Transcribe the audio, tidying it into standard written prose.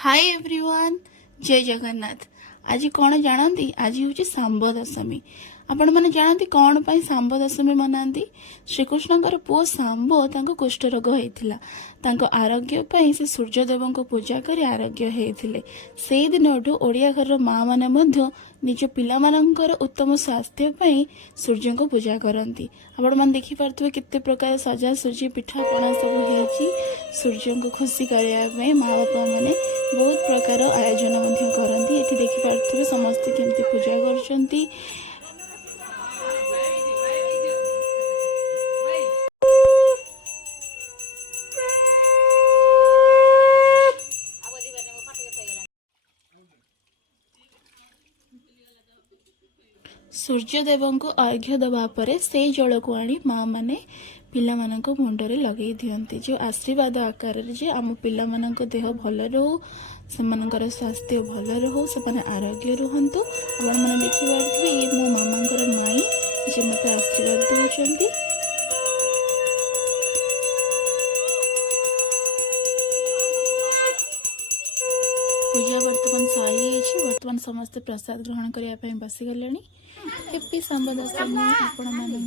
Hi everyone, जय जगन्नाथ। आज कौन जानती? आज हूँ सांब दशमी। आपण मैंने जानती कौन पाई सांब दशमी मनाती? श्रीकृष्ण पुओ सांब तांको कुष्ठ रोग होता, आरोग्य पाई से सूर्यदेव को पूजा कर आरोग्य होते। से दिन ओडिया घर माँ मैंने निज पिलामानंकर उत्तम स्वास्थ्य पाई सूर्य को पूजा करती। आपण मैंने देखिपे केते प्रकार सजा सुजी पिठापणा सब हो सूर्य को खुशी करने माँ बापा मैंने बहुत प्रकार आयोजन करती। ये देखिपे समस्ते केमती पूजा कर। सूर्यदेव को अर्घ्य दबा पर से जल को आनी माँ मैंने पिला मुंडरे लगे दिखती, जो आशीर्वाद आकार जे आम पिला देह भल रो, से स्वास्थ्य भल रो, से आरोग्य रुहतु। मैंने देखिपे ये मो मामा माई जे मत आशीर्वाद दौरान। पूजा बर्तमान सारी बर्तमान समस्ते प्रसाद ग्रहण करने बसीगले। हैप्पी सांब दशमी आपण मानू।